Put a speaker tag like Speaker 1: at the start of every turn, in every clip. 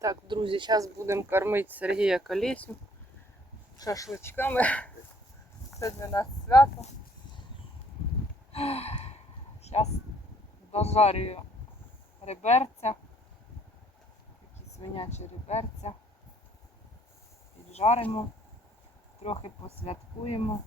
Speaker 1: Так, друзі, зараз будемо кормити Сергія Колесю шашличками. Сьогодні у нас свято. Зараз дожарюю реберця. Такі свинячі реберця. Піджаримо, трохи посвяткуємо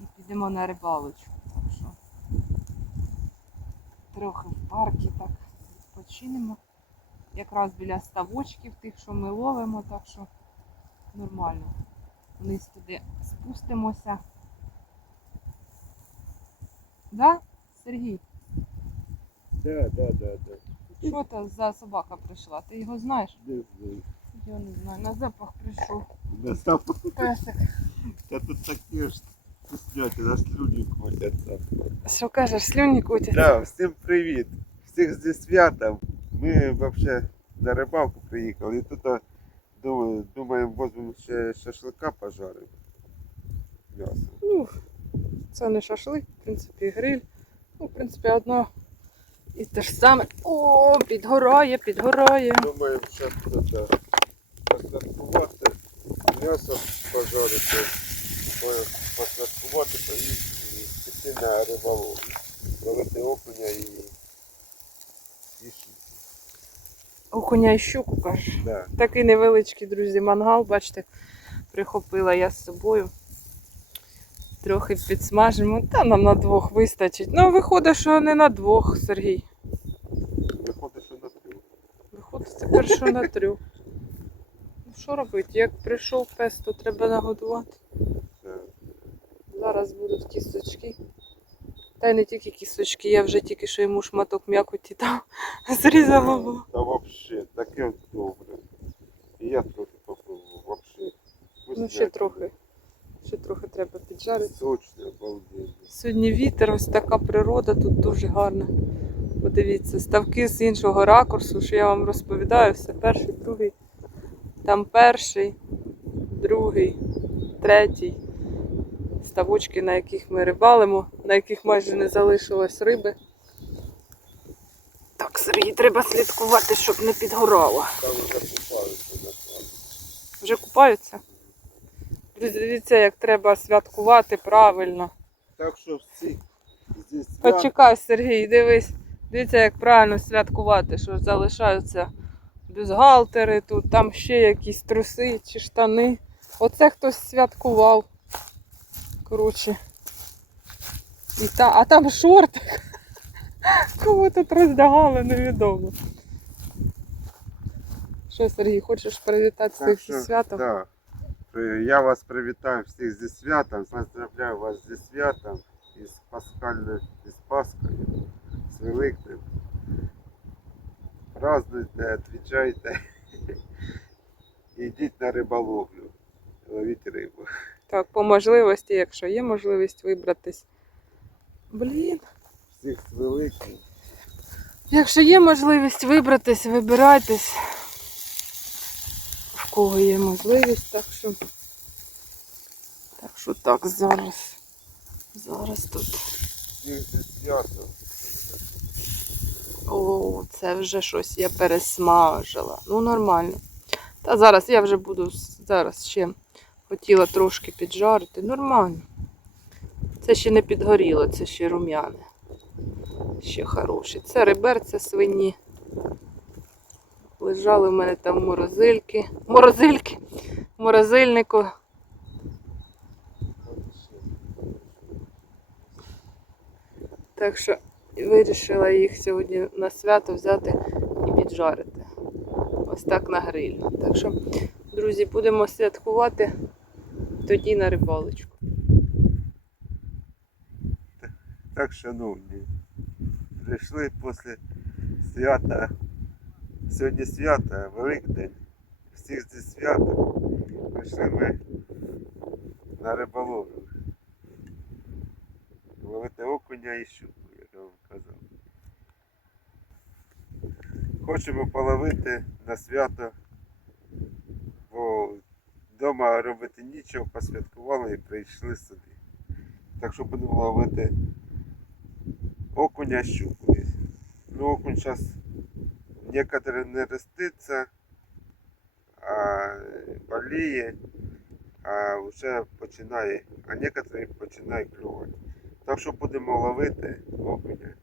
Speaker 1: і підемо на рибалочку. Так що трохи в паркі так відпочинемо. Якраз біля ставочків тих, що ми ловимо, так що нормально. Вниз туди спустимося. Да, Сергій?
Speaker 2: Да, да, да, да.
Speaker 1: Що це за собака прийшла? Ти його знаєш?
Speaker 2: Не знаю.
Speaker 1: Я не знаю. На запах прийшов.
Speaker 2: Настав.
Speaker 1: Песик.
Speaker 2: Та тут такі ж вкусняки, на слюні котяться.
Speaker 1: Що кажеш, слюні кутять?
Speaker 2: Да, всім привіт. Всіх зі святом. Ми взагалі на рибалку приїхали і тут думаємо, возьмемо ще шашлика пожаримо. М'ясо.
Speaker 1: Ну, це не шашлик, в принципі, гриль. Ну, в принципі, одно і те ж саме. О, підгорає, підгорає.
Speaker 2: Думаємо, ще тут посвяткувати, м'ясо пожарити, по- посвяткувати і піти на риболовлю. Ловити окуня і щуку.
Speaker 1: Окуня і щуку, кажеш.
Speaker 2: Да.
Speaker 1: Такий невеличкий, друзі, мангал, бачите, прихопила я з собою. Трохи підсмажимо, та нам на двох вистачить. Ну, виходить, що не на двох, Сергій.
Speaker 2: Виходить, що на трьох.
Speaker 1: Виходить тепер, що на трьох. Ну, що робити? Як прийшов пес, то треба нагодувати. Зараз будуть кісточки. Та й не тільки кісточки, я вже тільки що йому шматок м'якоті там зрізала. було.
Speaker 2: Та вообще, таке добре. І я трохи попробував, вообще.
Speaker 1: Ну, ще трохи. Ще трохи треба піджарити.
Speaker 2: Сочне, обалденно.
Speaker 1: Сьогодні вітер, ось така природа тут дуже гарна. Подивіться, ставки з іншого ракурсу, що я вам розповідаю, все перший, другий. Там перший, другий, третій. Ставочки, на яких ми рибалимо, на яких майже не залишилось риби. Так, Сергій, треба слідкувати, щоб не підгорало.
Speaker 2: Там вже купаються.
Speaker 1: Вже купаються? Друзі, дивіться, як треба святкувати правильно.
Speaker 2: Так що всі.
Speaker 1: Почекай, Сергій, дивись. Дивіться, як правильно святкувати, що залишаються бюстгальтери, тут там ще якісь труси чи штани. Оце хтось святкував. Коротше. І та, а там шорти. Кого тут роздягали, невідомо. Що, Сергій, хочеш привітати всіх зі святом?
Speaker 2: Да. Я вас привітаю всіх зі святом, поздравляю вас зі святом, із Пасхальною, із Пасхою, з Великим. Празднуйте, відвічайте. Йдіть на риболовлю, ловіть рибу.
Speaker 1: Так, по можливості, якщо є можливість вибратись. Блін.
Speaker 2: Всіх з великим.
Speaker 1: Якщо є можливість вибратись, вибирайтесь. В кого є можливість, так що. Так що так, зараз. Зараз тут. О, це вже щось я пересмажила. Ну, нормально. Та зараз я вже буду зараз ще хотіла трошки піджарити. Нормально. Це ще не підгоріло, це ще рум'яне. Ще хороші. Це реберця свині. Лежали в мене там морозильки. Морозильки. Морозильнику. Так що вирішила їх сьогодні на свято взяти і піджарити. Ось так на гриль. Так що, друзі, будемо святкувати тоді на рибалочку.
Speaker 2: Так, шановні, прийшли після свята. Сьогодні свято, Великдень. Всіх зі святом. Прийшли ми на риболовлю. Ловити окуня і щуку, як я вам казав. Хочемо половити на свято, бо вдома робити нічого, посвяткували і прийшли сюди. Так що будемо ловити окуня щуку. Ну, окунь зараз некоторые не роститься, а боліє, а вже починає, а некоторые починає клювати. Так що будемо ловити окуня.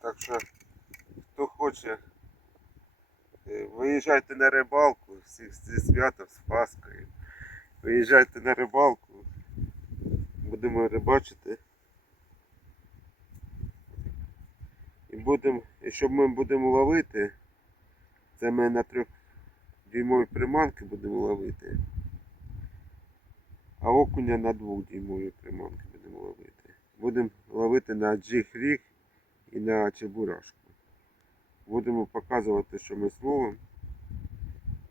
Speaker 2: Так що, хто хоче, виїжджайте на рибалку, всіх зі святом, з Паскою. Виїжджайте на рибалку, будемо рибачити. І будемо, якщо ми будемо ловити, це ми на трьох дюймові приманки будемо ловити. А окуня на двохдюймові приманки будемо ловити. Будемо ловити на джиг-ріг і на чебурашку. Будемо показувати, що ми словом.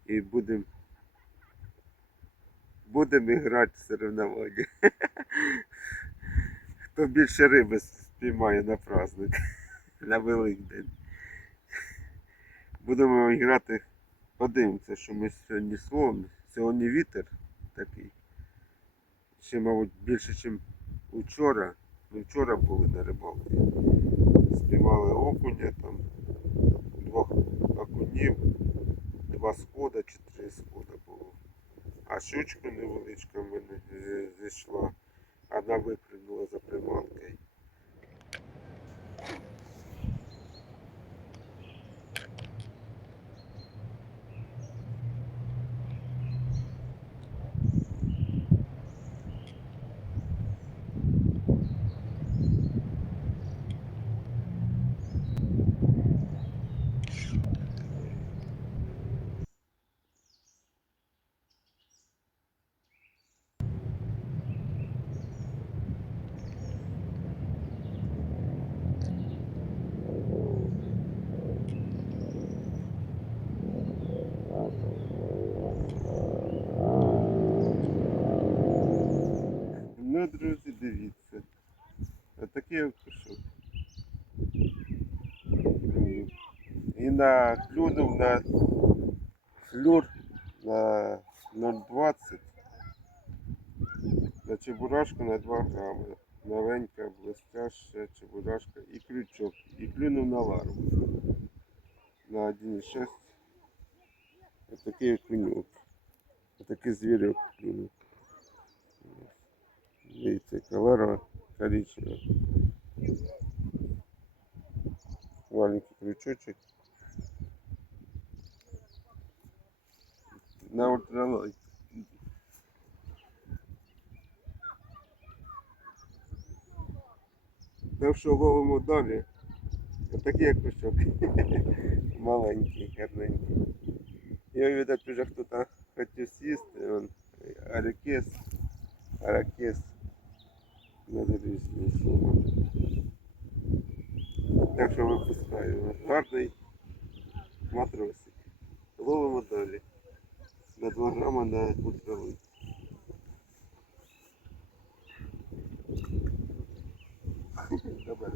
Speaker 2: І будемо будемо грати в соревнування. Хто більше риби спіймає на праздник, на Великдень. Будемо грати, подивимося, що ми сьогодні словом. Сьогодні вітер такий. Ще, мабуть, більше, ніж вчора. Ми вчора були на рибалці. Спіймали окуня, там двох окунів, два схода чи три схода було. А щучка невеличка в мене е, зійшла. вона випрыгнула за приманкою. Ну, друзі, дивіться. Отакий окушок. На клюнув на флюр на 0,20 на чебурашку на 2 грами. Новенька, блестяща чебурашка і крючок. І клюнув на ларву. На 1,6. Отакий окуньок. Отакий звірок клюнув. Дивіться, колора коричнева. Маленький крючочек. На ультралайт. Так що ловимо далі. Отакий як кусок. Маленький, гарненький. Його, видать, вже хтось хотів з'їсти. Он аракес. Аракес. Надо різні Так що випускаю. Гарний матросик. Ловимо далі. На 2 грама на ультралит. Добре,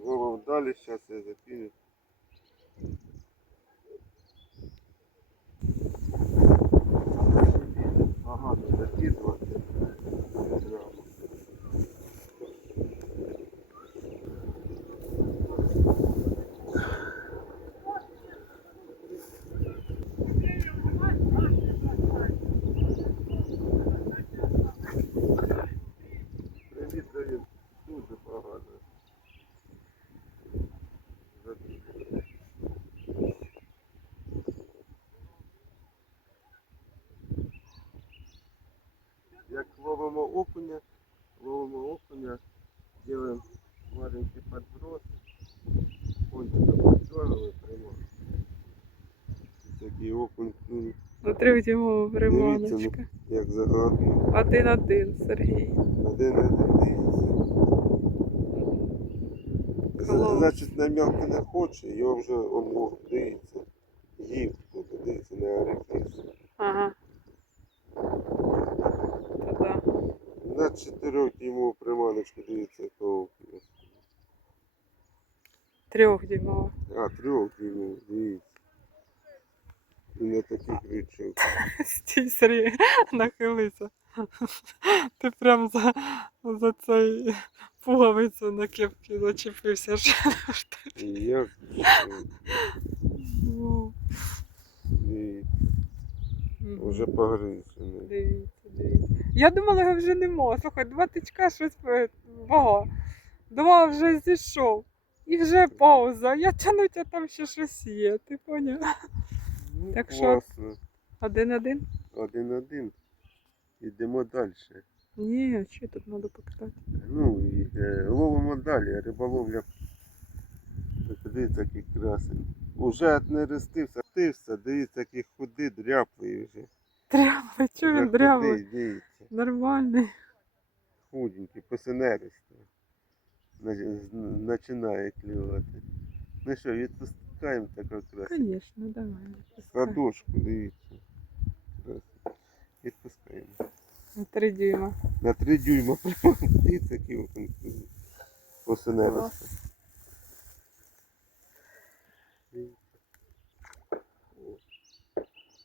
Speaker 2: Ловимо далі, зараз я закину. Ага, тут такі 20 грамів. Привіт, привіт. Дуже погано. Задумали. Як ловимо окуня, ловимо окуня, делаем маленький подброс, кончиком поддергиваем прямо. Такий окунь, ну, Дивіться,
Speaker 1: приманочка.
Speaker 2: як загадно.
Speaker 1: Один-один, Сергій.
Speaker 2: Один один дивиться.
Speaker 1: Клас.
Speaker 2: Значить, на мелко не хоче, його вже он дивиться. Їв тут дивиться на орехіс.
Speaker 1: Ага. Та-да.
Speaker 2: На чотирьох йому приманочку дивиться якого. окуня.
Speaker 1: Трьохдюймова.
Speaker 2: А, трьох йому, дивіться. На такий крючок.
Speaker 1: Стій, Сергій, нахилися. Ти прям за, за цей пуговицю на кепці зачепився.
Speaker 2: я
Speaker 1: мгм.
Speaker 2: вже погризений.
Speaker 1: Дивіться, дивіться. Я думала, його вже нема. Слухай, два тичка щось вага. Думала, вже зійшов. І вже пауза. Я тянуть, а там ще щось є. Ти поняв?
Speaker 2: Ну,
Speaker 1: Так що-
Speaker 2: класно.
Speaker 1: Один-один?
Speaker 2: Один-один. Ідемо далі.
Speaker 1: Ні, що тут треба покидати?
Speaker 2: Ну, і е, ловимо далі, риболовля. Дивіться, який красень. Уже не рестився, тився, дивіться, який худий, дряплий вже.
Speaker 1: Дрявий, чого він
Speaker 2: худий, Дивіться,
Speaker 1: Нормальний.
Speaker 2: худенький, посинеристий. Починає клювати. Ну що, відпускаємо такого красення.
Speaker 1: Звісно, давай.
Speaker 2: Садочку, дивіться. Відпускаємо.
Speaker 1: На три дюйма.
Speaker 2: На три дюйма прямо. Дивіться, який він посинеристий.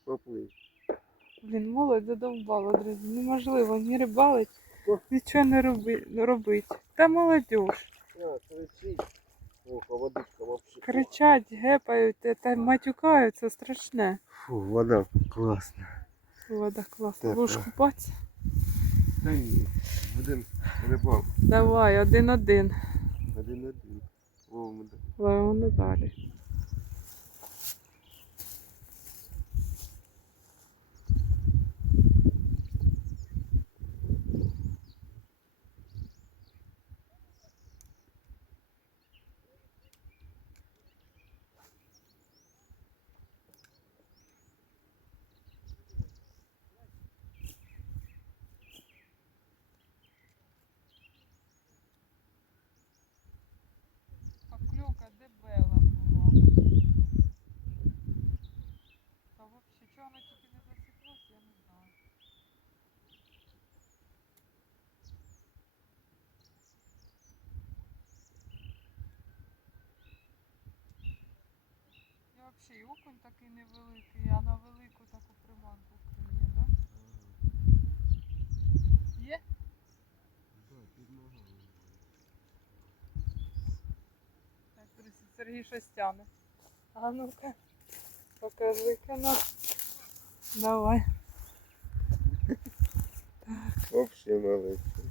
Speaker 2: Поплив.
Speaker 1: Блін, молодь задовбала, друзі. Неможливо ні рибалить, нічого не не робить. Та молодь.
Speaker 2: А, водичка вообще.
Speaker 1: Кричать, гепають, та- матюкаються, страшне.
Speaker 2: Фу, вода класна.
Speaker 1: Вода класна. Будеш купатися?
Speaker 2: Та ні, один рибалку.
Speaker 1: Давай, один-один.
Speaker 2: Один-один. Ловимо далі.
Speaker 1: Ловимо далі. Поклюка дебела була. А взагалі, чого вона тільки не засіклась, я не знаю. Я взагалі окунь такий невеликий, а на велику таку приманку клює, да? Є? Так, друзі, Сергій щось тяне. А ну-ка, покажи-ка нам. Давай.
Speaker 2: Вообще маленький.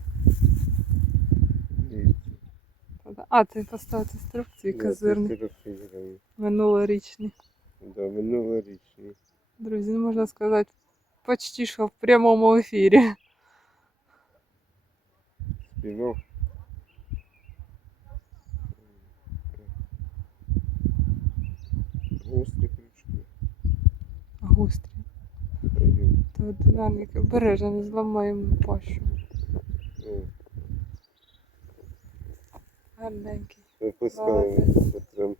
Speaker 2: Дивіться.
Speaker 1: А, ти поставив інструкції козирні.
Speaker 2: Козирний.
Speaker 1: Минулорічні.
Speaker 2: Да, минулорічний.
Speaker 1: Друзі, ну можна сказати, почти що в прямому ефірі.
Speaker 2: Співав. Гострі крючки.
Speaker 1: Гострі.
Speaker 2: Даю.
Speaker 1: То динаміка. Бережно, не зламаємо пащу.
Speaker 2: Ну,
Speaker 1: Гарненький.
Speaker 2: Випускаємо. Потрем.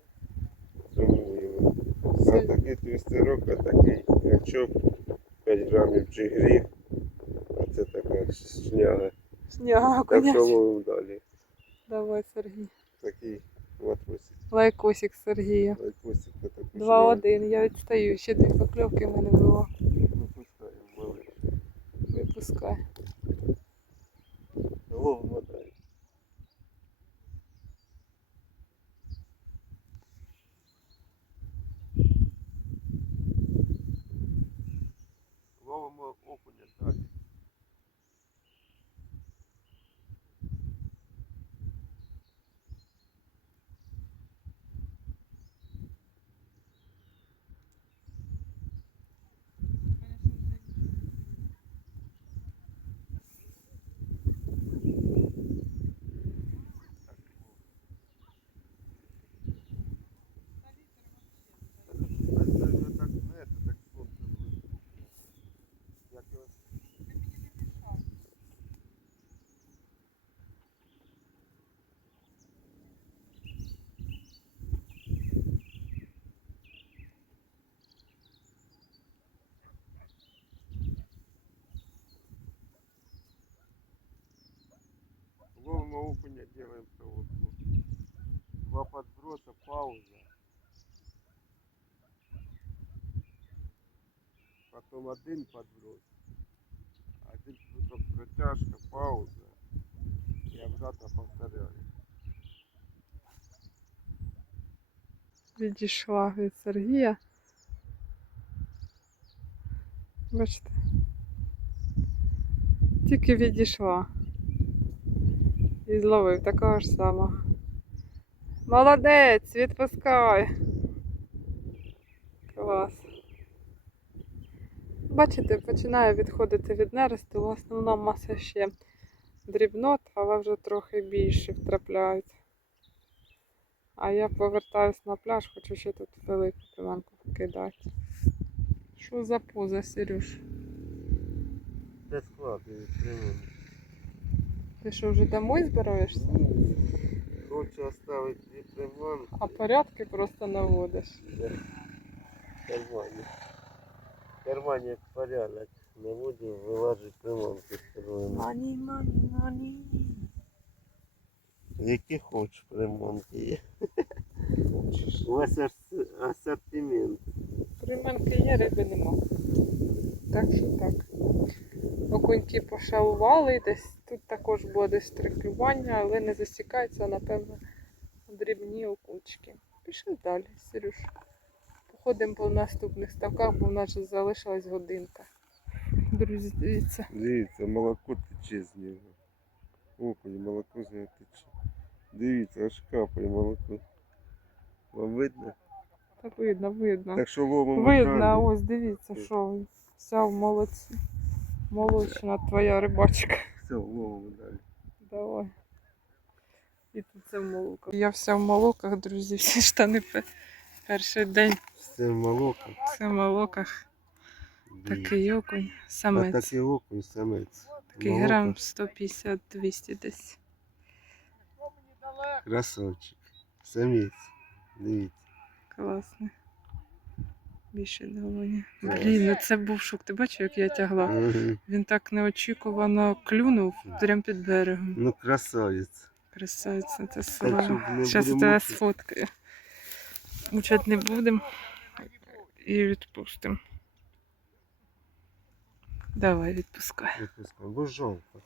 Speaker 2: Тримуємо. А такий твістерок, а такий гачок. 5 грамів джигрі. А це така шняга.
Speaker 1: Сняга,
Speaker 2: Так ловимо далі.
Speaker 1: Давай, Сергій.
Speaker 2: Такий матросик.
Speaker 1: Лайкосик Сергія.
Speaker 2: Лайкосик на таку
Speaker 1: 2-1. Я відстаю. Ще дві покльовки в мене було.
Speaker 2: Випускаємо маленький.
Speaker 1: Випускай.
Speaker 2: Ловимо далі. Ловимо окуня. Так Ловимо окуня, делаем проводку. Два подброса, пауза. Потом один подброс. Один протяжка, пауза. И обратно повторяю.
Speaker 1: Відійшла від Сергія. Бачите. Тільки відійшла. І зловив такого ж самого. Молодець, відпускай. Клас. Бачите, починає відходити від нересту. В основному маса ще дрібнот, але вже трохи більше втрапляють. А я повертаюсь на пляж, хочу ще тут велику приманку покидати. Що за поза, Сереж?
Speaker 2: Без складу прямо.
Speaker 1: Ти що вже домой збираєшся?
Speaker 2: Хочу оставить две приманки
Speaker 1: А порядки просто наводиш.
Speaker 2: да, в кармане. В кармане порядок. Наводим, вылаживать приманки строим.
Speaker 1: Мані, мані, мані.
Speaker 2: Які хочеш приманки. У вас ас- асортимент.
Speaker 1: Приманки є, риби нема. Так що так. Окуньки пошалували, десь також було десь три клювання, але не засікається, напевно, дрібні окунчики. Пішли далі, Сереж. Походимо по наступних ставках, бо в нас же залишилась годинка. Друзі, дивіться.
Speaker 2: Дивіться, молоко тече з нього. Окунь, молоко з нього тече. Дивіться, аж капає молоко. Вам видно?
Speaker 1: Так видно, видно.
Speaker 2: Так що ловимо
Speaker 1: Видно,
Speaker 2: далі.
Speaker 1: ось дивіться, що вся в молодці. Молочна твоя рибачка.
Speaker 2: Все, ловимо далі.
Speaker 1: Давай. І тут це в молоках. Я вся в молоках, друзі, всі штани перший день
Speaker 2: Все молоко.
Speaker 1: все в молоках. Такий окунь,
Speaker 2: А
Speaker 1: самець.
Speaker 2: такий окунь, самець.
Speaker 1: Такий
Speaker 2: Молоко.
Speaker 1: грам 150-200 десь.
Speaker 2: Красавчик. Самець. Дивіться.
Speaker 1: Класний. Більше.
Speaker 2: Клас.
Speaker 1: Блін, ну це був шок. Ти бачив, як я тягла?
Speaker 2: Мгм.
Speaker 1: Він так неочікувано клюнув прямо під берегом.
Speaker 2: Ну, красавець.
Speaker 1: Красавиця, це
Speaker 2: що
Speaker 1: слово.
Speaker 2: не
Speaker 1: Зараз я тебе сфоткаю. Мучати не будемо. І відпустимо. Давай, відпускай.
Speaker 2: Випускай. Бо.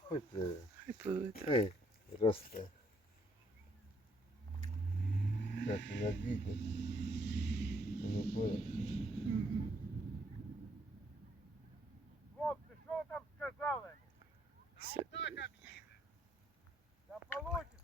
Speaker 2: Хай пливе.
Speaker 1: Хай пливе.
Speaker 2: Хай росте. Так, на відео рукою. что що там сказали? Атака б'є! Да получится!